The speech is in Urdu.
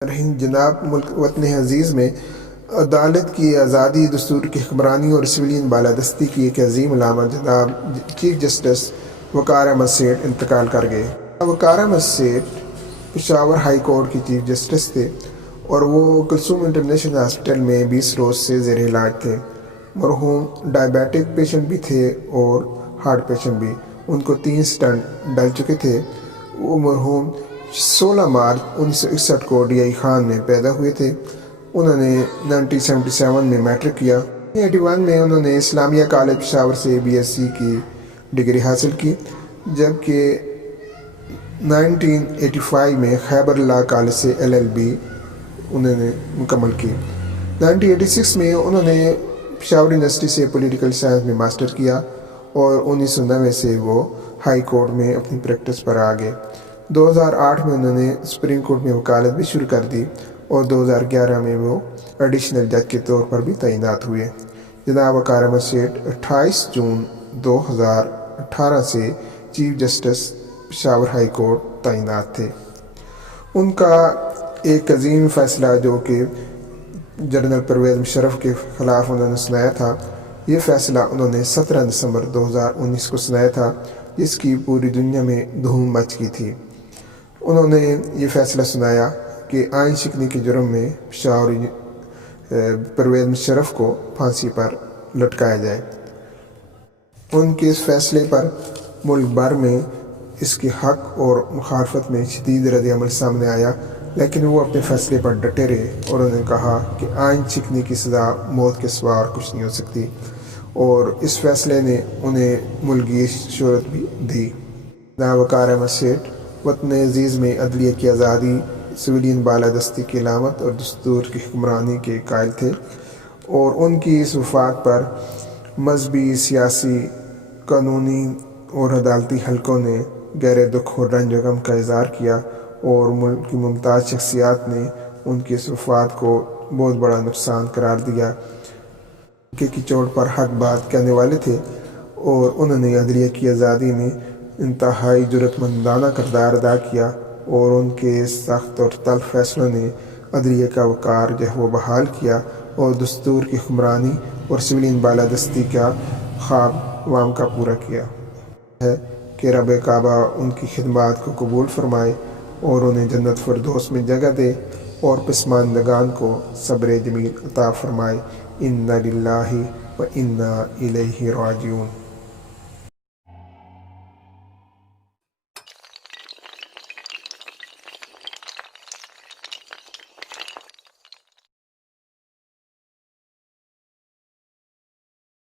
رحیم جناب ملک وطن عزیز میں عدالت کی آزادی، دستور کی حکمرانی اور سویلین بالادستی کی ایک عظیم علامہ جناب چیف جسٹس وقار احمد سیٹھ انتقال کر گئے۔ وقار احمد سیٹھ پشاور ہائی کورٹ کے چیف جسٹس تھے اور وہ کلثوم انٹرنیشنل ہاسپٹل میں 20 روز سے زیر علاج تھے۔ مرحوم ڈائبیٹک پیشنٹ بھی تھے اور ہارٹ پیشنٹ بھی۔ ان کو 3 سٹنٹ ڈل چکے تھے۔ وہ مرحوم 16 مارچ 1961 کو ڈی آئی خان میں پیدا ہوئے تھے۔ انہوں نے 1977 میں میٹرک کیا۔ 1981 میں انہوں نے اسلامیہ کالج پشاور سے بی ایس سی کی ڈگری حاصل کی، جبکہ 1985 میں خیبر لا کالج سے LLB انہوں نے مکمل کی۔ 1986 میں انہوں نے پشاور یونیورسٹی سے پولیٹیکل سائنس میں ماسٹر کیا اور 1990 سے وہ ہائی کورٹ میں اپنی پریکٹس پر آ گئے۔ 2008 میں انہوں نے سپریم کورٹ میں وکالت بھی شروع کر دی اور 2011 میں وہ ایڈیشنل جج کے طور پر بھی تعینات ہوئے۔ جناب وقار احمد سیٹھ 28 جون 2018 سے chief justice Peshawar high court تعینات تھے۔ ان کا ایک عظیم فیصلہ جو کہ جنرل پرویز مشرف کے خلاف انہوں نے سنایا تھا، یہ فیصلہ انہوں نے 17 دسمبر 2019 کو سنایا تھا، جس کی پوری دنیا میں دھوم مچ گئی تھی۔ انہوں نے یہ فیصلہ سنایا کہ آئین شکنی کے جرم میں پشاور پرویز مشرف کو پھانسی پر لٹکایا جائے۔ ان کے اس فیصلے پر ملک بھر میں اس کے حق اور مخالفت میں شدید رد عمل سامنے آیا، لیکن وہ اپنے فیصلے پر ڈٹے رہے اور انہوں نے کہا کہ آئین شکنی کی سزا موت کے سوا اور کچھ نہیں ہو سکتی، اور اس فیصلے نے انہیں ملکی شہرت بھی دی۔ جناب وقار احمد سیٹھ وطن عزیز میں عدلیہ کی آزادی، سویلین بالادستی کی علامت اور دستور کی حکمرانی کے قائل تھے، اور ان کی اس وفات پر مذہبی، سیاسی، قانونی اور عدالتی حلقوں نے گہرے دکھ اور رنج و غم کا اظہار کیا، اور ملک کی ممتاز شخصیات نے ان کی اس وفات کو بہت بڑا نقصان قرار دیا۔ کی چوٹ پر حق بات کہنے والے تھے اور انہوں نے عدلیہ کی آزادی میں انتہائی جرأت مندانہ کردار ادا کیا، اور ان کے سخت اور تلخ فیصلوں نے عدلیہ کا وقار جو ہے وہ بحال کیا اور دستور کی حکمرانی اور سویلین بالادستی کا خواب عوام کا پورا کیا ہے کہ رب کعبہ ان کی خدمات کو قبول فرمائے اور انہیں جنت فردوس میں جگہ دے، اور پسماندگان کو صبر جمیل عطا فرمائے۔ انا للہ و انا الیہ راجعون۔